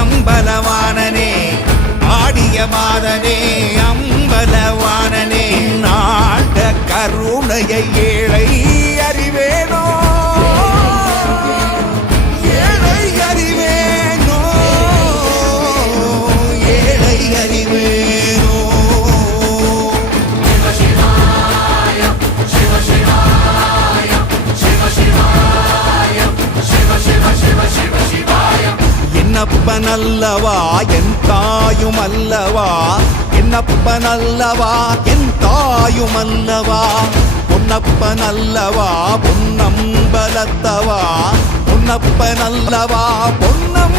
அம்பலவாணனே ஆடிய மாதனே அம்பலவாணனே நாட கருணையை ஏழை அறிவேனோ ஏழை அறிவேனோ ஏழை அறிவேனோ என்னப்பனல்லவா என் தாயும் அல்லவா என்னப்பனல்லவா என் தாயும் அல்லவா பொன்னப்பனல்லவா பொன்னம்பலத்தவா பொன்னப்பனல்லவா பொன்னம்